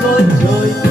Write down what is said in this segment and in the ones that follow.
爱在。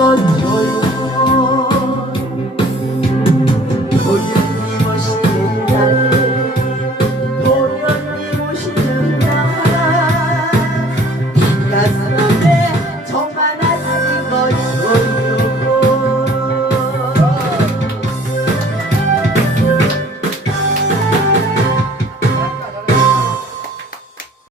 on